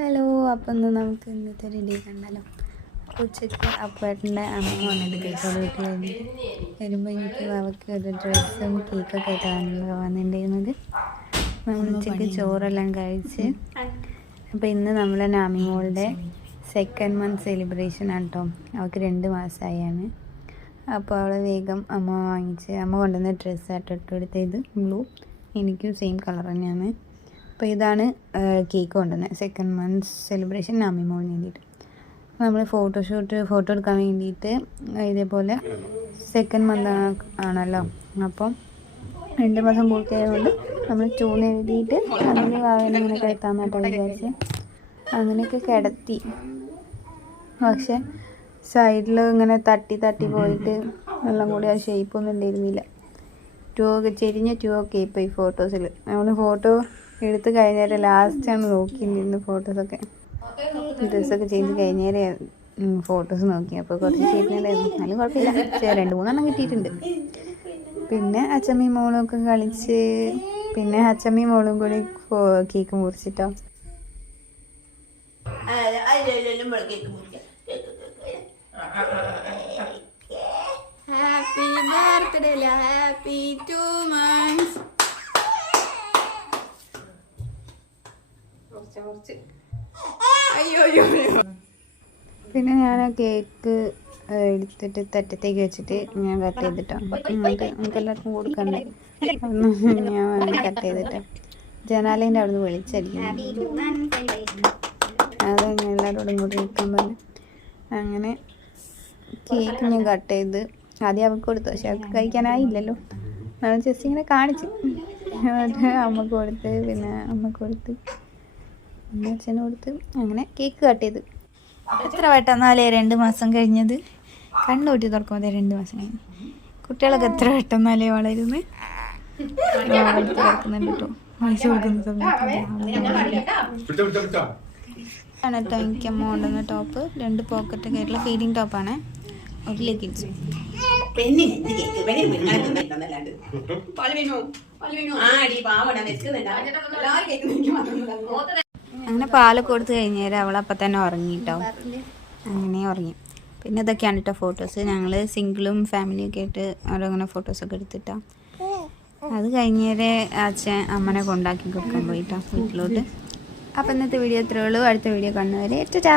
Hello, അപ്പം ഇന്ന് നമുക്ക് ഇന്നത്തെ ഒരു ഡേ കണ്ടാലോ. ഉച്ചയ്ക്ക് അപ്പേട്ടൻ്റെ അമ്മ വന്നിട്ട് കേക്കോട് വീട്ടിൽ വരുമ്പോൾ എനിക്ക് അവൾക്ക് ഒരു ഡ്രസ്സും കേക്കൊക്കെ ആയിട്ടാണല്ലോ വന്നിട്ടുണ്ടായിരുന്നത്. നമ്മൾ ഉച്ചയ്ക്ക് ചോറെല്ലാം കഴിച്ച് അപ്പോൾ ഇന്ന് നമ്മളെ നാമിമോളുടെ സെക്കൻഡ് മന്ത് സെലിബ്രേഷൻ ആണ് കേട്ടോ. അവൾക്ക് 2 മാസമായാണ്. അപ്പോൾ അവളെ വേഗം അമ്മ കൊണ്ടുവന്ന ഡ്രസ്സായിട്ട് ഇട്ട് കൊടുത്തത്. ഇത് ബ്ലൂ, എനിക്കും സെയിം കളർ തന്നെയാണ്. അപ്പോൾ ഇതാണ് കേക്ക് കൊണ്ടുവന്നത്, സെക്കൻഡ് മന്ത് സെലിബ്രേഷൻ നാമിമോളിന് വേണ്ടിയിട്ട്. നമ്മൾ ഫോട്ടോ എടുക്കാൻ വേണ്ടിയിട്ട് ഇതേപോലെ സെക്കൻഡ് മന്ത് ആണല്ലോ, അപ്പം 2 മാസം പൂർത്തിയായതുകൊണ്ട് നമ്മൾ ചൂണ് എഴുതിയിട്ട് അതിന് ഇങ്ങനെ കിടത്താമെന്നാട്ടോ വിചാരിച്ച് അങ്ങനെയൊക്കെ കിടത്തി. പക്ഷെ സൈഡിൽ ഇങ്ങനെ തട്ടി പോയിട്ട് എല്ലാം കൂടി ആ ഷേപ്പൊന്നും ഉണ്ടായിരുന്നില്ല. ചെരിഞ്ഞ ഒക്കെ ഇപ്പോൾ ഈ ഫോട്ടോസിൽ നമ്മൾ ഫോട്ടോ എടുത്ത് കഴിഞ്ഞേരം ലാസ്റ്റാണ് നോക്കിയിരുന്നു ഫോട്ടോസൊക്കെ. ഡ്രസ്സൊക്കെ ചേഞ്ച് കഴിഞ്ഞേരെ ഫോട്ടോസ് നോക്കി. അപ്പോൾ കുറച്ച് ചേരുന്നുണ്ടായിരുന്നു, എന്നാലും കുഴപ്പമില്ല. 2-3 കിട്ടിയിട്ടുണ്ട്. പിന്നെ അച്ചമ്മയും മോളും ഒക്കെ കളിച്ച്, പിന്നെ അച്ചമ്മയും മോളും കൂടി കേക്ക് മുറിച്ചിട്ടോ. Happy birthday, happy 2 months. പിന്നെ ഞാൻ ആ കേക്ക് എടുത്തിട്ട് തറ്റത്തേക്ക് വെച്ചിട്ട് ഞാൻ കട്ട് ചെയ്തിട്ടോ. നമുക്ക് എല്ലാവർക്കും കൊടുക്കണ്ടേ, ഞാൻ കട്ട് ചെയ്തിട്ട് ജനാലേൻ്റെ അവിടെ നിന്ന് വിളിച്ചടിക്കുന്നു. അത് എല്ലാവരോടും കൂടി നിൽക്കാൻ പറഞ്ഞു. അങ്ങനെ കേക്ക് ഞാൻ കട്ട് ചെയ്ത് ആദ്യം അവൾക്ക് കൊടുത്തു. പക്ഷെ അവൾക്ക് കഴിക്കാനായില്ലല്ലോ, നമ്മൾ ജസ്റ്റ് ഇങ്ങനെ കാണിച്ചു. അമ്മക്ക് കൊടുത്ത്, പിന്നെ അമ്മക്ക് കൊടുത്ത്, പിന്നെ അച്ഛന് കൊടുത്ത്, അങ്ങനെ കേക്ക് കട്ട് ചെയ്ത്. എത്ര പെട്ടെന്നാലേ 2 മാസം കഴിഞ്ഞത്. കണ്ണൂട്ടി തുറക്കുമ്പോൾ 2 മാസം കഴിഞ്ഞു. കുട്ടികളൊക്കെ എത്ര പെട്ടെന്നാലേ വളരുന്നത്. എടുത്ത് കിടക്കുന്നുണ്ട് കേട്ടോ, പൈസ കൊടുക്കുന്ന സമയത്ത്. ആണ് കേട്ടോ എനിക്ക് അമ്മ കൊണ്ടുവന്ന ടോപ്പ്. 2 പോക്കറ്റൊക്കെ ആയിട്ടുള്ള ഫീഡിങ് ടോപ്പാണ്. ഒരു ലെഗിൻസ്. അങ്ങനെ പാലൊക്കെ കൊടുത്ത് കഴിഞ്ഞാൽ അവളപ്പം തന്നെ ഉറങ്ങിട്ടോ. അങ്ങനെ ഉറങ്ങി. പിന്നെ ഇതൊക്കെയാണ് കേട്ടോ ഫോട്ടോസ്. ഞങ്ങൾ സിംഗിളും ഫാമിലിയൊക്കെ ആയിട്ട് ഓരോങ്ങനെ ഫോട്ടോസൊക്കെ എടുത്തിട്ടോ. അത് കഴിഞ്ഞേരെ അച്ഛൻ അമ്മനെ കൊണ്ടാക്കി കൊടുക്കാൻ പോയിട്ടോ വീട്ടിലോട്ട്. അപ്പം ഇന്നത്തെ വീഡിയോ ഇത്രയേ ഉള്ളൂ. അടുത്ത വീഡിയോ കാണുന്നവരെ ടാറ്റാ.